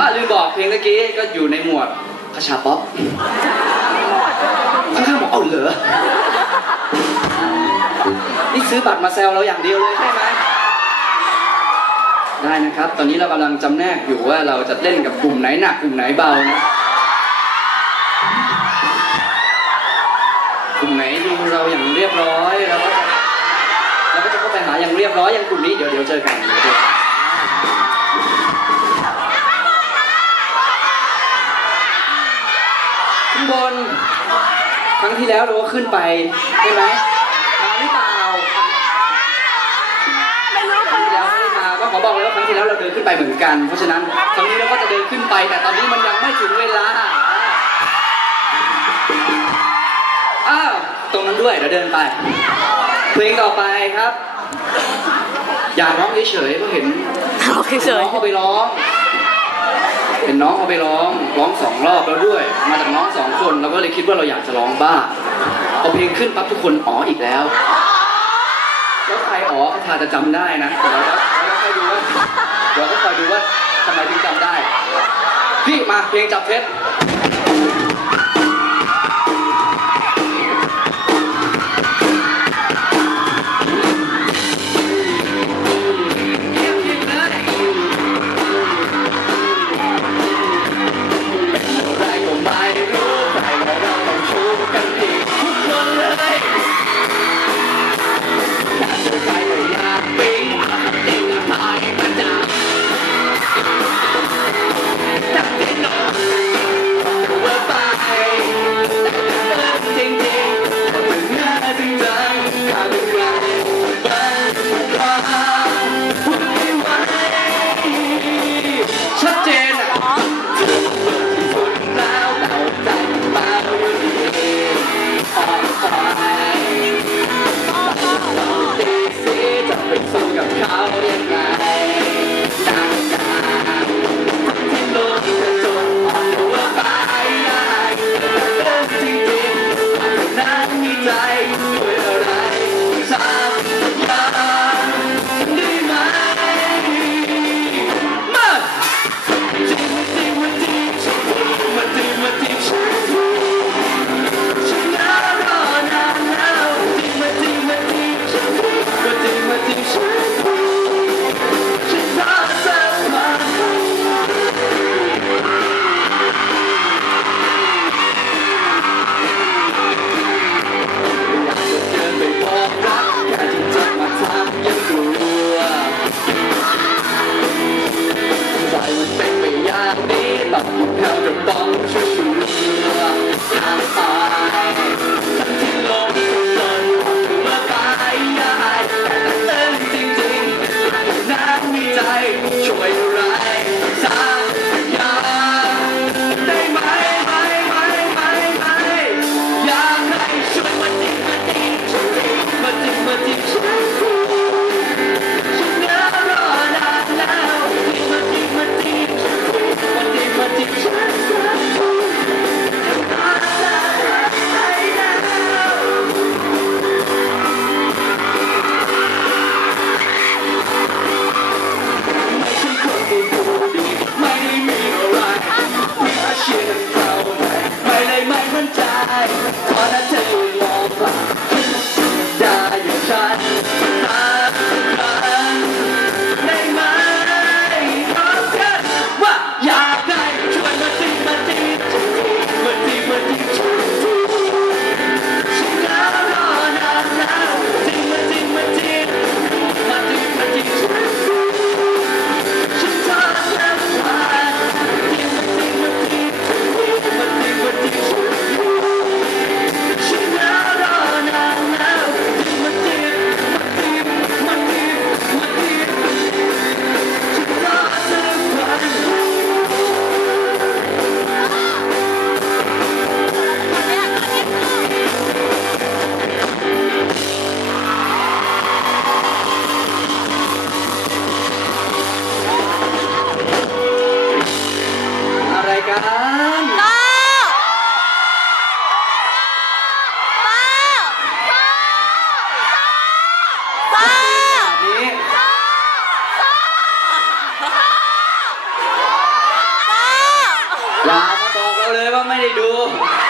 อะลืมบอกเพลงเมื่อกี้ก็อยู่ในหมวดคาชาป๊อปข้างๆบอกเอาเหรอ นี่ซื้อบัตรมาแซวเราอย่างเดียวเลยใช่ไหม ได้นะครับ ตอนนี้เรากำลังจำแนกอยู่ว่าเราจะเล่นกับกลุ่มไหนหนักกลุ่มไหนเบานะ กลุ่มไหนดูเราอย่างเรียบร้อยเราก็จะเราก็จะเข้าไปหาอย่างเรียบร้อยอย่างกลุ่มนี้เดี๋ยวเดี๋ยวเจอกันเดี๋ยวเจอกันข้างบน ครั้งที่แล้วเราก็ขึ้นไปใช่ไหมมาหรือเปล่าครั้งที่แล้วไม่ได้มาก็ขอบอกเลยว่าครั้งที่แล้วเราเดินขึ้นไปเหมือนกัน เพราะฉะนั้นครั้งนี้เราก็จะเดินขึ้นไป แต่ตอนนี้มันยังไม่ถึงเวลาอ้าวตรงนั้นด้วยเดี๋ยวเดินไป เพลงต่อไปครับ อยากร้องเฉยๆเพราะเห็นโอเคเฉน้ยองเขาไปร้อง เห็นน้องเขาไปร้องร้องสองรอบแล้วด้วย มาจากน้องสองคนเราก็เลยคิดว่าเราอยากจะร้องบ้างพอเพลงขึ้นปั๊บทุกคนอ๋ออีกแล้วแล้วใครอ๋อเขาทาจะจำได้นะเดี๋ยวเราเราคอยดูว่าเดี๋ยวก็คอยดูว่าทำไมถึงจำได้ พี่มาเพลงจับเท็จ อะไรกันป้าป้าป้านี้อย่ามาบอกเราเลยว่าไม่ได้ดูส